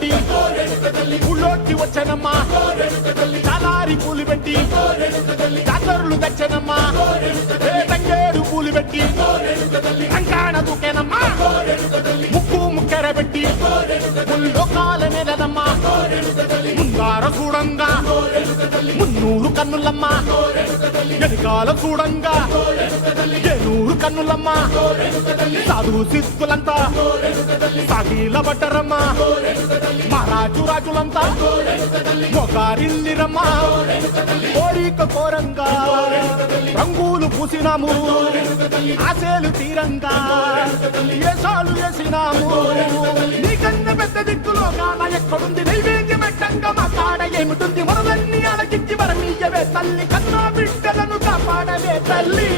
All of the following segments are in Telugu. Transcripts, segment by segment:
పెట్టి ఊళ్ళోకి వచ్చనమ్మా చాలారి పూలు పెట్టి జాతరులు తెచ్చనమ్మా తంగేడు పూలు పెట్టి అంకాణ దూకేనమ్మా ముక్కు ముక్కెర పెట్టి ముల్లోకాల నెలనమ్మా ముందార చూడంగా మున్నూరు కన్నులమ్మా వెనకాల చూడంగా ఏనూరు కన్నులమ్మా సాధు సిద్ధులంతా సాగిల బట్టరమ్మా మహారాజు రాజులంతా మొగారిల్లిరమ్మా కోరిక కోరంగా రంగులు పూసినాము ఆశలు తీరంగా ఏసాలు వేసినాము నీకన్నా పెద్ద దిక్కులో కాన ఎక్కడుంది నైవేద్యం పెట్టంగా మా కాడ ఏమిటుంది మనలన్నీ అలకించి వరమీయవే తల్లి కన్నా బిడ్డలను కాపాడవే తల్లి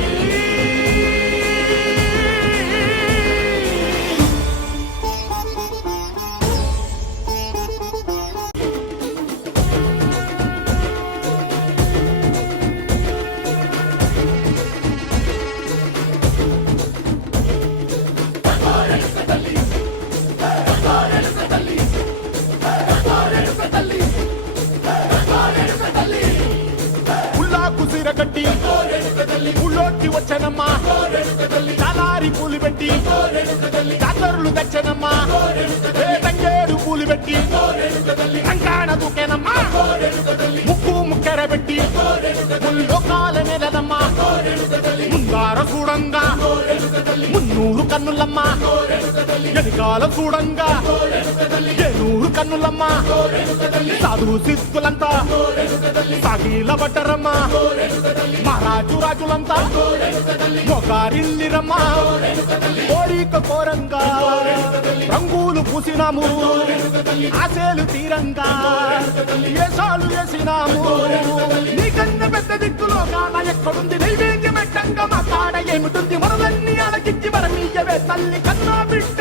కట్టి ఊళ్ళోకి వచ్చనమ్మా చాలారి పూలు పెట్టి జాతరులు తెచ్చనమ్మా తంగేడు పూలు పెట్టి అంకాణ దూకేనమ్మా ముక్కు ముక్కెర పెట్టి ముల్లోకాల నెలనమ్మా ముందార చూడంగా మున్నూరు కన్నులమ్మా వెనకాల చూడంగా ఏనూరు కన్నులమ్మా సాధు సిద్ధులంతా సాగిల బట్టరమ్మా మహారాజు రాజులంతా మొగారిల్లిరమ్మా కోరిక కోరంగా రంగులు పూసినాము ఆశలు తీరంగా ఏసాలు వేసినాము నీకన్నా పెద్ద దిక్కులో కాన ఎక్కడుంది నైవేద్యం పెట్టంగా మా కాడ ఏమిటుంది మనలన్నీ అలకించి వరమీయవే తల్లి కన్నా బిడ్డ